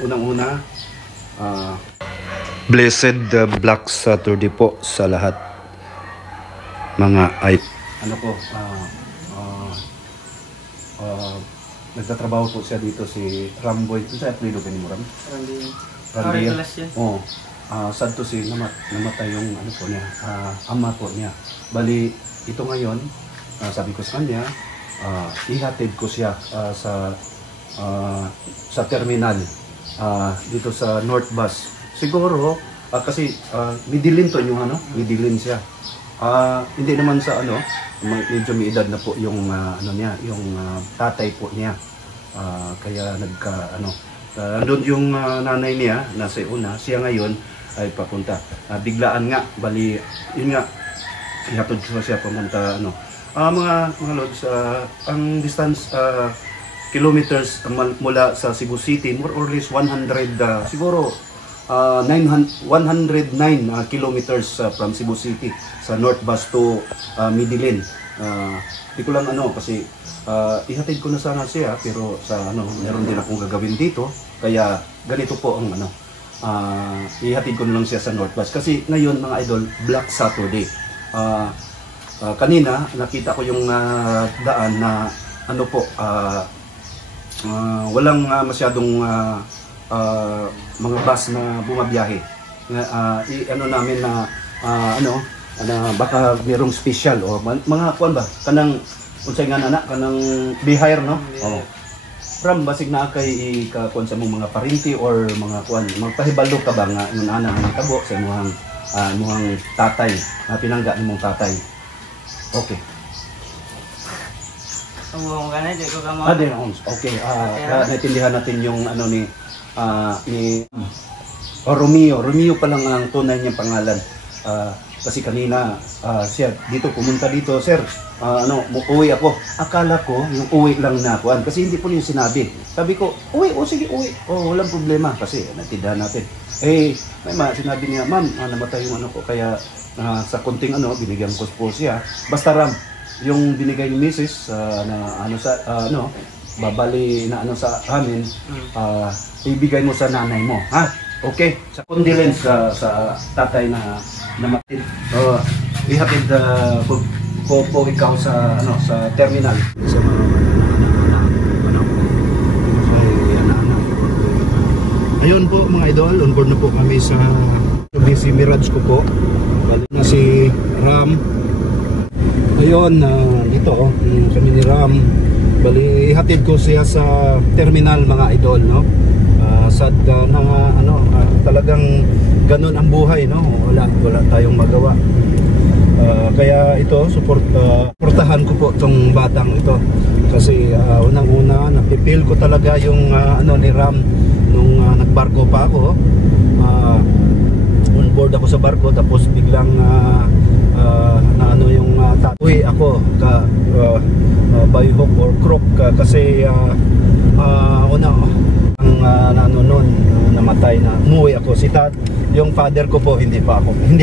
unang-una, blessed Black Saturday po sa lahat mga ano po, nagtatrabaho po siya dito si Ramboy. Ito sa apelido ni mo, Ram? Randy. Oo. Sad to si namatay yung ano po niya, ama po niya. Bali, ito ngayon, sabi ko sa kanya, ihatid ko siya sa terminal dito sa North Bus. Siguro kasi midilin to yung ano, midilin siya. Hindi naman sa ano, medyo may edad na po yung ano niya, yung tatay po niya. Kaya andun yung nanay niya nasa una, siya ngayon ay papunta. Biglaan nga, bali yun nga, ihatid ko siya pamunta ano. Mga lods, ang distance kilometers mula sa Cebu City, more or less 100 siguro 109 kilometers from Cebu City sa North Bus to Midilin. Di ko lang ano kasi ihatid ko na sana siya, pero sa ano meron din akong gagawin dito, kaya ganito po ang ano, ihatid ko na lang siya sa North Bus kasi ngayon mga idol, Black Saturday. Kanina nakita ko yung daan na ano po, walang masyadong mga bus na bumabiyahe. Ano namin na baka merong special o mga kuan ba kanang unsay nga anak kanang bihire no. From basig na kay ikakuan sa mga parinti or mga kuan magpahibalo ka ba nga nun ana nga tabo sa imong tatay, pinangga nimong tatay. Okay. Okay, naintindihan natin yung ano ni Romeo pa lang ang tunay niyang pangalan. Kasi kanina siya pumunta dito, sir, uwi ako. Akala ko yung uwi lang na kuan kasi hindi po yung sinabi. Sabi ko, uwi, sige uwi. Walang problema kasi naintindihan natin. May sinabi niya, ma'am, namatay yung ano ko, kaya sa kunting ano, binigyan ko po siya. Basta Ram, yung binigay ni Mrs. Babali na ano sa amin, ibigay mo sa nanay mo, ha? Okay, sa condolence sa tatay na namatid. Ihatid ko po ikaw sa ano sa terminal sa ayun po mga idol, on board na po kami sa Mitsubishi Mirage ko po. Bali na si Ram. Ayun, dito kami ni Ram. Bali hatid ko siya sa terminal mga idol, no. Sad na talagang ganun ang buhay, no. Wala tayong magawa. Kaya ito suportahan ko po tong batang ito kasi unang-una napipil ko talaga yung ni Ram nung nagbarko pa ako. On board ako sa barko, tapos biglang yung tatuwi ako by hook or crook kasi noon namatay na, umuwi ako. Yung father ko po hindi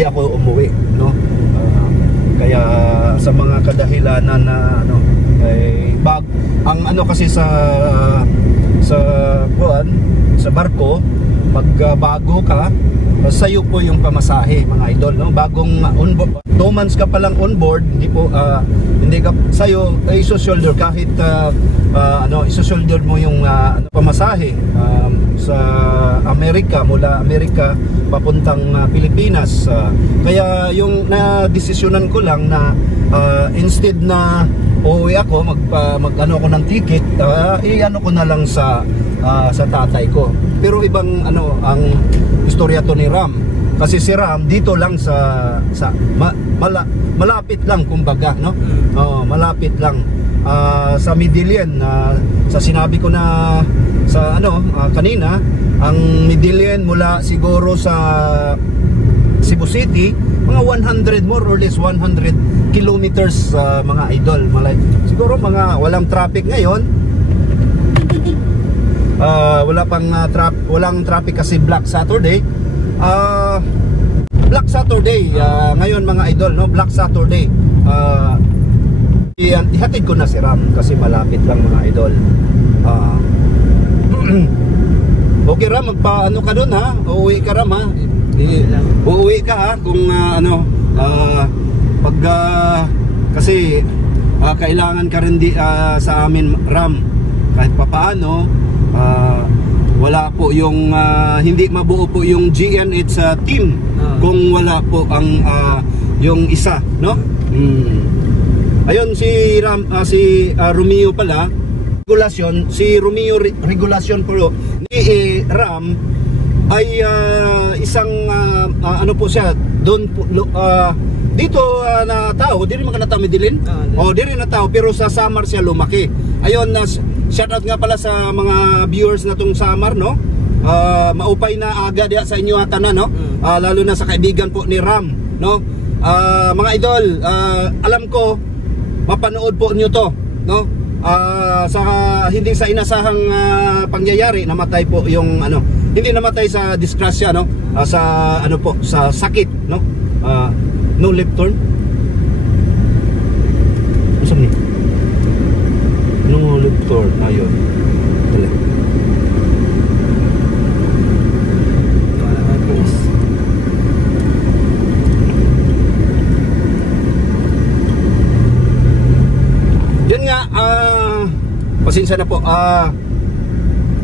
ako umuwi, no. Kaya sa mga kadahilanan na ang kasi sa barko, pag bago ka, sayo po yung pamasahe mga idol, no. Bagong 2 months ka pa lang on board, hindi ka sayo iso-shoulder kahit iso-shoulder mo yung pamasahe sa Amerika, mula Amerika papuntang Pilipinas. Kaya yung na-desisyonan ko lang na instead na uuwi ako, mag-ano ko ng ticket, i-ano ko na lang sa tatay ko. Pero ibang ang istorya to ni Ram. Kasi si Ram dito lang malapit lang kumbaga, no? Malapit lang sa Midillion. Sa sinabi ko na sa kanina, ang Midillion mula siguro sa Cebu City, mga 100, more or less 100 kilometers mga idol. Siguro mga walang traffic ngayon. Walang traffic kasi Black Saturday. Black Saturday ngayon mga idol, no. Black Saturday. Ihatid ko na si Ram kasi malapit lang mga idol. Okay Ram, magpa-ano ka doon ha? Uuwi ka Ram ha? Uuwi ka ha? Kung pag kasi kailangan ka rin sa amin Ram, kahit papaano wala po yung hindi mabuo po yung GNH team kung wala po ang yung isa, no? Ayun si Romeo pala regulasyon, si Romeo regulasyon po ni Ram ay isang ano po siya doon po, dito na tao, diri man kanata Medellin. Diri na tao pero sa Samar siya lumaki. Ayun, shout out nga pala sa mga viewers na tong Samar, no? Maupay na aga diya sa inyo tanan, no? Lalo na sa kaibigan po ni Ram, no? Mga idol, alam ko mapanood po niyo to, no? Sa hindi sa inasahang pangyayari, namatay po yung ano, hindi namatay sa disgrasya, no? Sa ano po, sa sakit, no? No left turn. Usap ni. No left turn. Ayun. Dali. Yun nga, pasensya na po.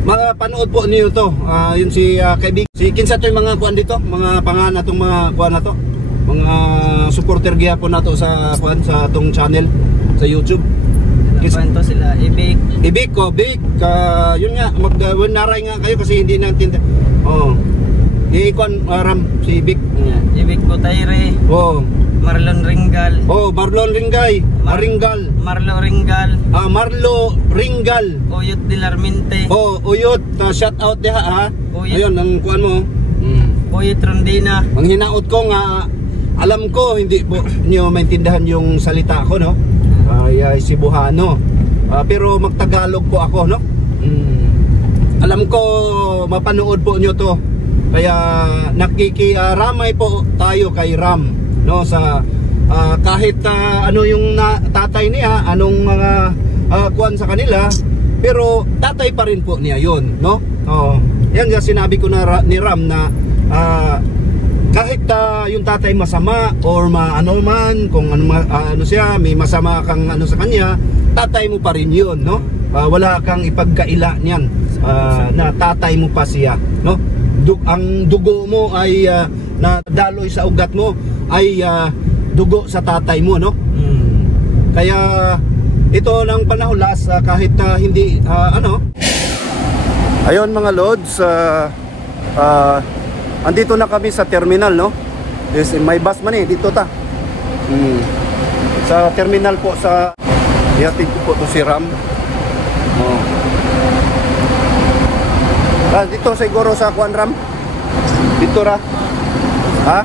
Mapanood po niyo to. Yun si kaibigan. Si kinsa to yung mga kuan dito, mga pangalan natong mga kuan na to. Mga supporter gyapon nato sa kuan sa tong channel sa YouTube. Kwento sila Ibig ko, Big. Yun nga, magnaray nga kayo kasi hindi natin. Ikon Ram si Big. Ibig ko Tayre. Marlon Ringal. Marlon Ringay. Marlo Ringal. Marlo Ringal. Uyot Dilarmente. Uyot. Shout out diha ha. Ayun ang kuan mo. Uyot Rondina. Ang hinaot ko nga, alam ko hindi po niyo maintindihan yung salita ko, no? Ay Cebuano. Pero magtagalog po ako, no? Alam ko mapanood po niyo to. Kaya nakikiramay po tayo kay Ram, no? Sa kahit ano yung tatay niya, anong mga kuan sa kanila, pero tatay pa rin po niya yun, no? Yan nga sinabi ko na ni Ram na kahit yung tatay masama or ano man, kung ano siya, may masama kang ano sa kanya, tatay mo pa rin yun, no? Wala kang ipagkaila niyan na tatay mo pa siya, no? Ang dugo mo ay nadaloy sa ugat mo ay dugo sa tatay mo, no? Kaya ito lang panahon last, kahit hindi ano. Ayun mga lods, andito na kami sa terminal, no? May bus man dito ta. Sa terminal po sa ihatid ko po to si Ram. Dito siguro sa Kuan Ram. Dito ra. Ha?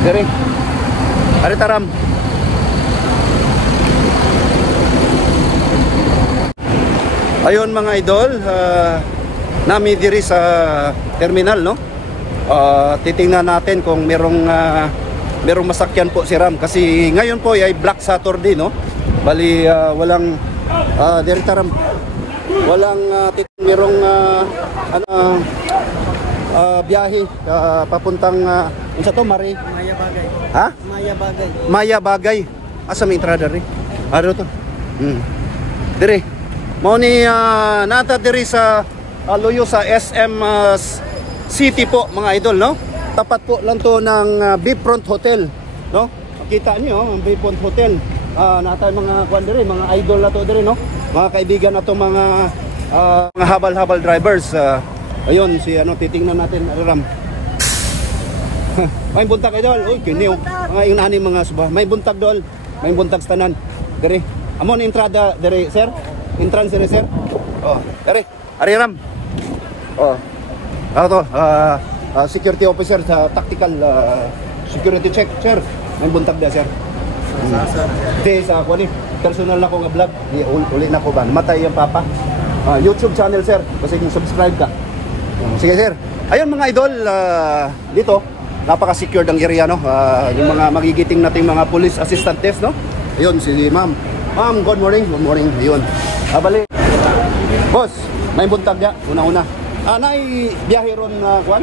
Dire. Arita Ram. Ayun mga idol, nami diri sa terminal, no? Titingnan natin kung merong masakyan po si Ram kasi ngayon po ay Black Saturday, no? Bali walang direta Ram. Walang merong biyahe papuntang unsa to Maya Bagay. Ha? Maya Bagay. Asa may entrada ri? Aro to. Dire. Mao ni nata diri sa luyo sa SM City po mga idol, no? Tapat po lang to ng Bayfront Hotel, no? Makita niyo ang Bayfront Hotel. Natay mga kuan diri, mga idol na to diri, no? Mga kaibigan na to mga habal-habal drivers. Ayun si ano, titingnan natin Ram. May buntag idol. Uy, kini mga inani mga suba. May buntag dol. May buntag tanan. Diri. Amon entrada diri, sir. Entrance diri, sir. Diri. Ari Ram. To, security officer sa tactical security check, sir. May buntag da, sir. Sa ako ni personal na ko nga vlog. Uli na ko ba? Matay yung papa. YouTube channel, sir. Kasi kung subscribe ka. Sige, sir. Ayun mga idol, dito napaka-secured ang area, no? Yung mga magigiting nating mga police assistant test, no? Ayun si ma'am. Ma'am, good morning. Good morning. Ayun. Bali. Boss, may buntag ya. Una-una. Nay biyahe ron na kwan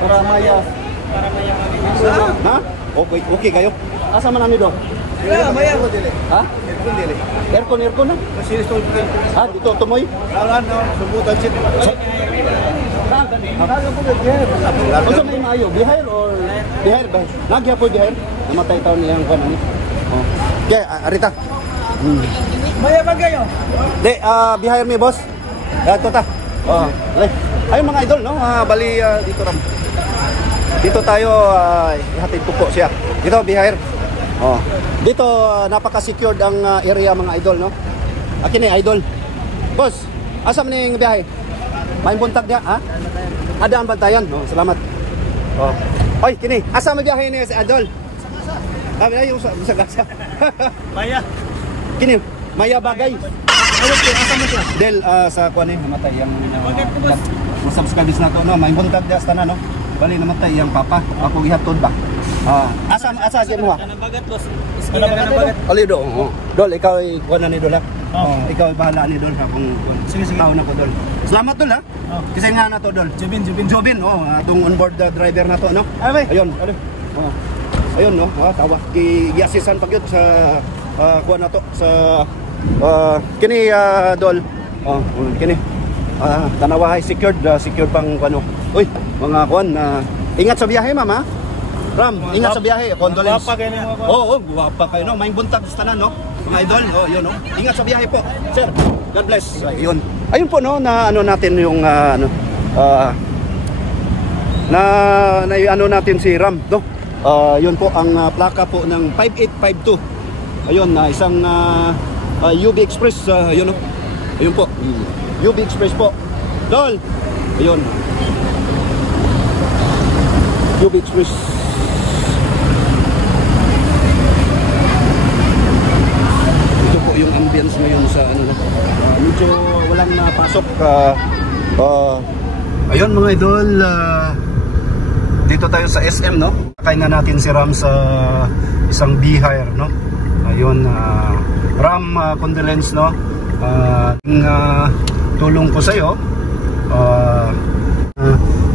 para maya. Ha? Okay, okay kayo. Asa man nami do? Maya mo dili. Ha? Aircon na. Kasi ito Dito tumoy. subutan siya. Unsa may maayo? Bihair or bihair ba? Nagya po bihair. Namatay taon niyang kwan ani. Oh. Okay, arita. Maya ba kayo? De, bihair mi boss. Ito ta. Oh, ayun mga idol no. Bali dito ram. Dito tayo ihatid ko po siya. Dito bihair. Oh. Dito napaka-secured ang area mga idol no. Akin ni idol. Boss, asa man ning biyahe? May buntag dia, ha? Ada ang bantayan. Oh, salamat. Oh. Oy, kini, asa man biyahe ni si idol? Sabi na yung sa gasa. Maya. Kini, maya bagay. Ano siya? Asa mo siya? Del sa kuan ni namatay yang Bakit ko, boss? Mga subscribers na to no, may buntag dia sa tanan no. Bali namatay yang papa. Ako gihatod ba? Asa gyud mo ha? Kanang bagat, boss. Iskina ka ng bagat. Ali do. Dol, ikaw ay kuan na ni Dol ha. Ikaw ay bahala ni Dol ha kung sige tao na ko Dol. Salamat Dol ha. Kasi nga na to Dol. Jobin atong onboard driver na to no. Ayun, ali. Ayun no, tawa gi-assisan pa gyud sa kuan na to sa kini Dol. Kini. Tanawahay secured pang kuno. Uy, mga kuan ingat sa biyahe mama. Ram, ingat sa biyahe. Condolence. Guwapa kayo mga Oo, guwapa kayo no. May buntag sa tanan no. Mga idol, yun no. Ingat sa biyahe po. Sir, God bless. Ayun. Ayun po no na ano natin yung natin si Ram no. Yun po ang plaka po ng 5852. Ayun isang UB Express yun no. Ayun po. UB Express po. Dol. Ayun. UB Express. Yung ambience ngayon sa ano medyo walang napasok ayun mga idol dito tayo sa SM no. Kakain nga natin si Ram sa isang bihair no. Ayun Ram condolence no. Tulong ko sa iyo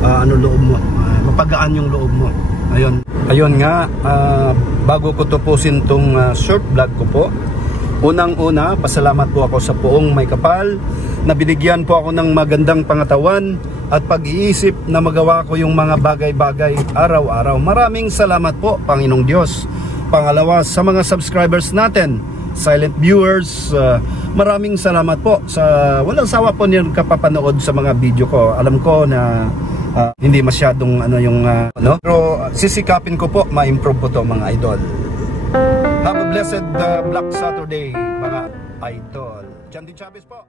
ano loob mo mapagaan yung loob mo. Ayun nga bago ko tapusin tong short vlog ko po, unang-una, pasalamat po ako sa Poong May Kapal na binigyan po ako ng magandang pangatawan at pag-iisip na magawa ko yung mga bagay-bagay araw-araw. Maraming salamat po, Panginoong Diyos. Pangalawa, sa mga subscribers natin, silent viewers, maraming salamat po sa walang sawa po niyong kapapanood sa mga video ko. Alam ko na hindi masyadong pero sisikapin ko po ma-improve po to mga idol. Have a blessed Black Saturday mga idol. Jandy Chavez po.